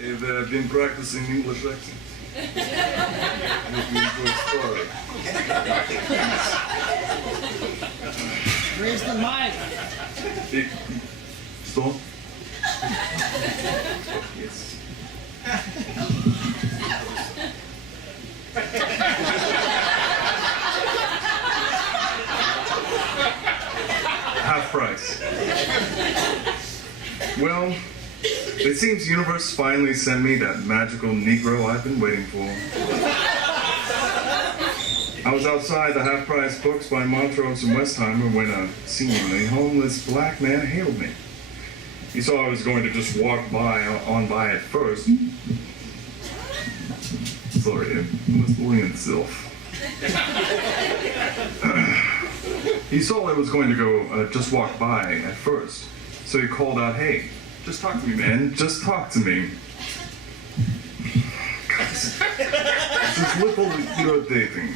I've been practicing English accent. Make me into a story. Where's the mic? Stop. Yes. Half price. Well, it seems the universe finally sent me that magical Negro I've been waiting for. I was outside the half-price books by Montrose and Westheimer when a seemingly homeless black man hailed me. He saw I was going to just walk on by at first. Sorry, I was William Sylph. He saw I was going to go just walk by at first, so he called out, "Hey, just talk to me, man. Just talk to me." This is little irritating.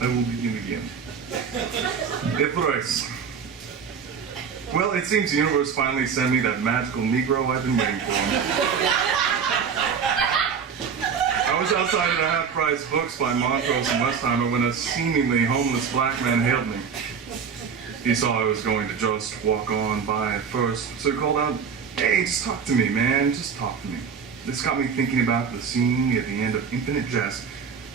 I will begin again. At first. Well, it seems the universe finally sent me that magical Negro I've been waiting for. I was outside of the half-price books by Montrose and Westheimer when a seemingly homeless black man hailed me. He saw I was going to just walk on by at first, so he called out, "Hey, just talk to me, man, just talk to me." This got me thinking about the scene at the end of Infinite Jest,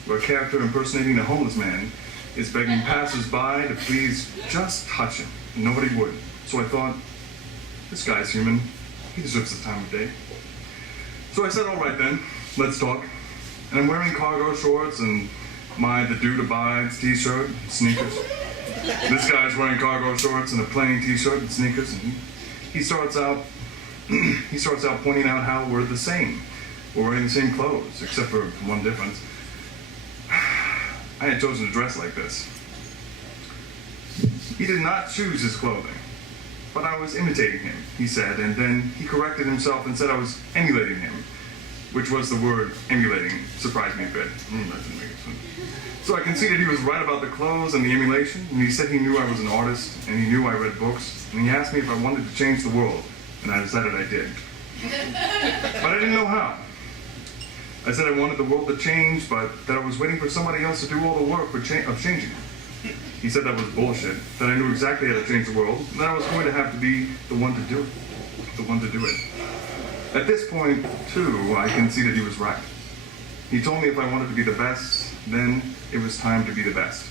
where a character impersonating a homeless man is begging passers-by to please just touch him, and nobody would. So I thought, this guy's human, he deserves the time of day. So I said, all right then, let's talk. And I'm wearing cargo shorts and the dude abides t-shirt, sneakers. This guy's wearing cargo shorts and a plain t-shirt and sneakers, and he starts out pointing out how we're the same. We're wearing the same clothes, except for one difference. I had chosen to dress like this. He did not choose his clothing, but I was imitating him, he said, and then he corrected himself and said I was emulating him, which was the word emulating. Surprised me a bit. That didn't make sense. So I conceded he was right about the clothes and the emulation, and he said he knew I was an artist, and he knew I read books, and he asked me if I wanted to change the world, and I decided I did. But I didn't know how. I said I wanted the world to change, but that I was waiting for somebody else to do all the work of changing it. He said that was bullshit, that I knew exactly how to change the world, and that I was going to have to be the one to do it. At this point, too, I conceded he was right. He told me if I wanted to be the best, then it was time to be the best.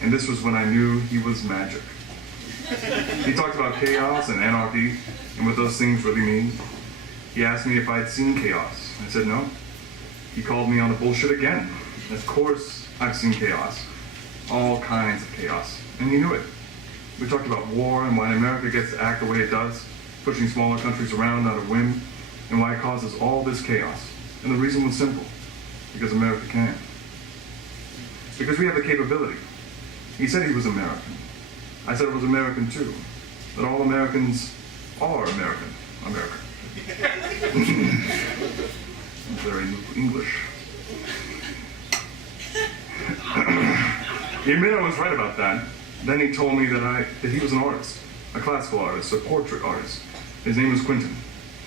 And this was when I knew he was magic. He talked about chaos and anarchy, and what those things really mean. He asked me if I'd seen chaos. I said no. He called me on the bullshit again. Of course, I've seen chaos. All kinds of chaos. And he knew it. We talked about war and why America gets to act the way it does, pushing smaller countries around out of whim, and why it causes all this chaos. And the reason was simple. Because America can. Because we have the capability. He said he was American. I said I was American too. That all Americans are American. America. Very new English. He admitted I was right about that. Then he told me that he was an artist, a classical artist, a portrait artist. His name was Quentin.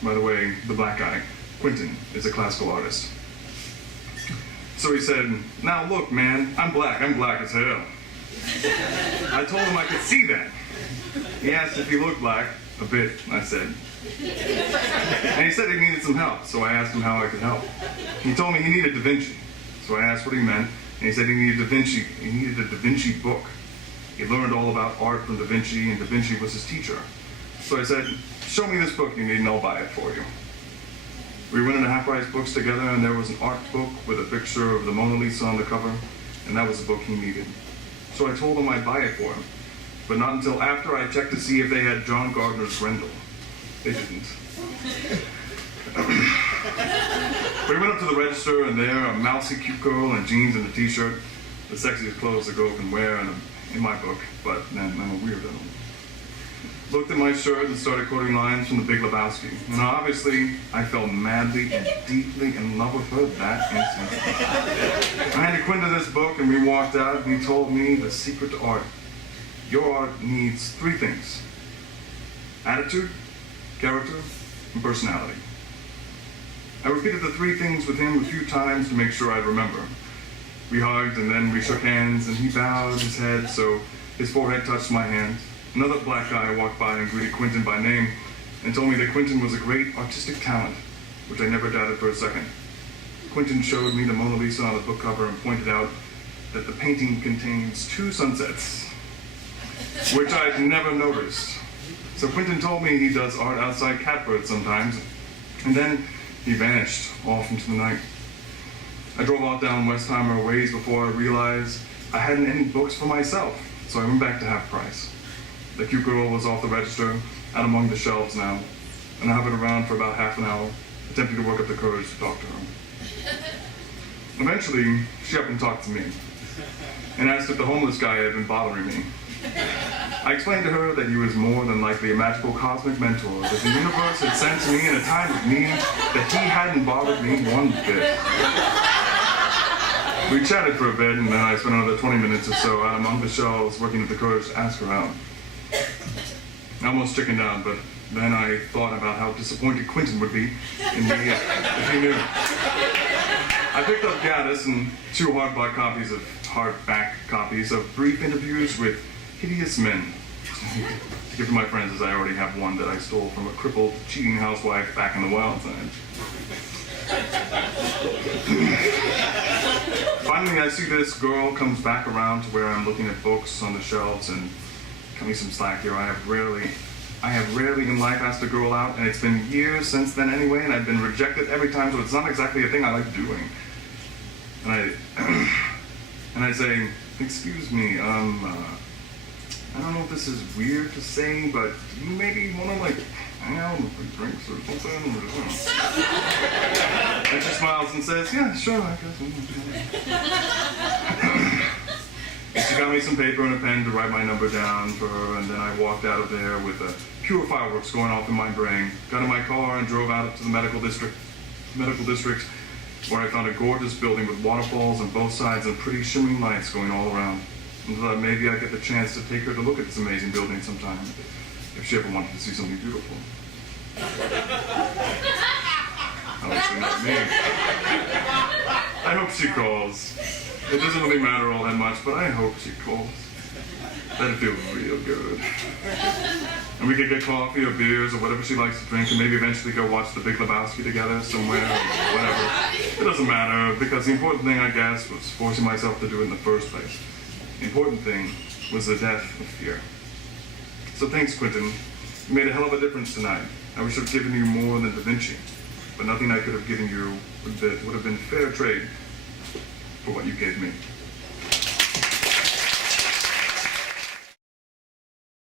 By the way, the black guy, Quentin, is a classical artist. So he said, "Now look, man, I'm black as hell." I told him I could see that. He asked if he looked black. A bit, I said. And he said he needed some help, so I asked him how I could help. He told me he needed Da Vinci, so I asked what he meant, and he said he needed a Da Vinci book. He learned all about art from Da Vinci, and Da Vinci was his teacher. So I said, "Show me this book you need and I'll buy it for you." We went into half-price books together, and there was an art book with a picture of the Mona Lisa on the cover, and that was the book he needed. So I told him I'd buy it for him, but not until after I checked to see if they had John Gardner's Grendel. They didn't. We went up to the register, and there, a mousy cute girl in jeans and a t-shirt, the sexiest clothes a girl can wear in my book, but I'm a weirdo. Looked at my shirt and started quoting lines from The Big Lebowski. And obviously, I fell madly and deeply in love with her that instant. I handed Quentin this book, and and we walked out, and he told me the secret to art. Your art needs three things: attitude, character, and personality. I repeated the three things with him a few times to make sure I'd remember. We hugged, and then we shook hands, and he bowed his head so his forehead touched my hand. Another black guy walked by and greeted Quentin by name and told me that Quentin was a great artistic talent, which I never doubted for a second. Quentin showed me the Mona Lisa on the book cover and pointed out that the painting contains two sunsets, which I'd never noticed. So Quentin told me he does art outside catbirds sometimes, and then he vanished off into the night. I drove off down Westheimer ways before I realized I hadn't any books for myself, so I went back to half price. The cute girl was off the register, out among the shelves now, and I hovered around for about half an hour, attempting to work up the courage to talk to her. Eventually, she up and talked to me, and asked if the homeless guy had been bothering me. I explained to her that he was more than likely a magical cosmic mentor that the universe had sent to me in a time of need, that he hadn't bothered me one bit. We chatted for a bit, and then I spent another 20 minutes or so out among the shelves working with the courage to ask her out. I almost chickened out, but then I thought about how disappointed Quentin would be in me if he knew. I picked up Gaddis and two hardback copies of brief interviews with hideous men. To give to my friends, as I already have one that I stole from a crippled, cheating housewife back in the wild times. Finally, I see this girl comes back around to where I'm looking at books on the shelves, and cut me some slack here. I have rarely in life asked a girl out, and it's been years since then anyway, and I've been rejected every time, so it's not exactly a thing I like doing. And I say, excuse me, I don't know if this is weird to say, but do you maybe want to, hang out and free drinks or something? And she smiles and says, yeah, sure, I guess. She got me some paper and a pen to write my number down for her, and then I walked out of there with pure fireworks going off in my brain, got in my car and drove out to the medical district, where I found a gorgeous building with waterfalls on both sides and pretty shimmering lights going all around. And thought maybe I'd get the chance to take her to look at this amazing building sometime, if she ever wanted to see something beautiful. Obviously not me. I hope she calls. It doesn't really matter all that much, but I hope she calls. That'd feel real good. And we could get coffee or beers or whatever she likes to drink, and maybe eventually go watch The Big Lebowski together somewhere or whatever. It doesn't matter, because the important thing, I guess, was forcing myself to do it in the first place. The important thing was the death of fear. So thanks, Quentin. You made a hell of a difference tonight. I wish I'd given you more than Da Vinci, but nothing I could have given you would have been fair trade for what you gave me.